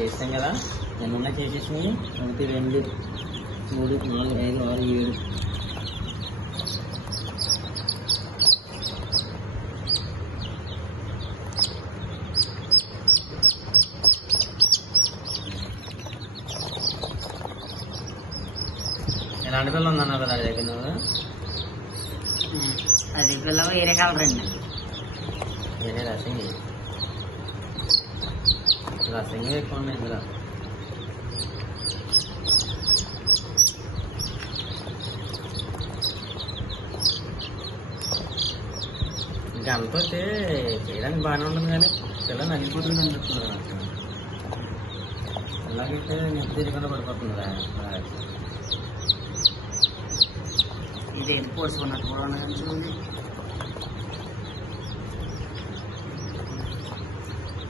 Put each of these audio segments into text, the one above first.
చేస్తాం కదా, ఎన్నున్నా చేసేసినాయి. 1 2 3 4 5 6 7. ఎలాంటి పిల్ల ఉందన్నా కదా దగ్గర నువ్వు? అది పిల్ల వేరే కలర్ అండి. వేరే రసంగి ఎక్కువ ఉన్నాయి ఇందులో. ఇంకా అంతే చేయడానికి బాగానే ఉంటుంది, కానీ పిల్ల నలిగిపోతుంది అనిపిస్తుంది నాకు. ఇలాగైతే నిప్పు తిరగకుండా పడిపోతుందిరా. ఇదేం పోసుకున్నట్టు కూడా ఉన్నది చూడండి.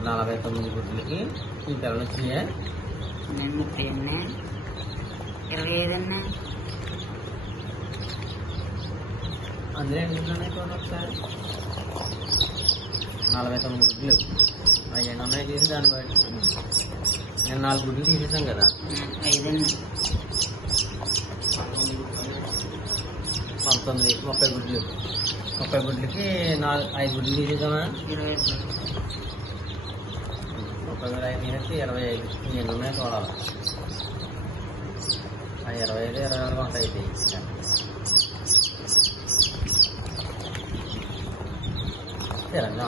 49 గుడ్లకి ఈ పిల్లలు వచ్చినాయా? నేను 30 అన్నా, 25 అన్నా. అందులో ఎన్ని గుడ్లు ఉన్నాయి చూడండి ఒకసారి. 49 గుడ్లు. అవి ఎన్ని ఉన్నాయి తీసి దాన్ని బట్టి నేను 4 గుడ్లు తీసేసాం కదా. 5 అన్నా. 19 30 గుడ్లు. 30 గుడ్లకి 5 గుడ్లు తీసేసామా? 25. 30 5 తీసేసి 25. ఎన్ని ఉన్నాయి చూడాలి. 25 26 ఉంటాయి. తెలంగాణ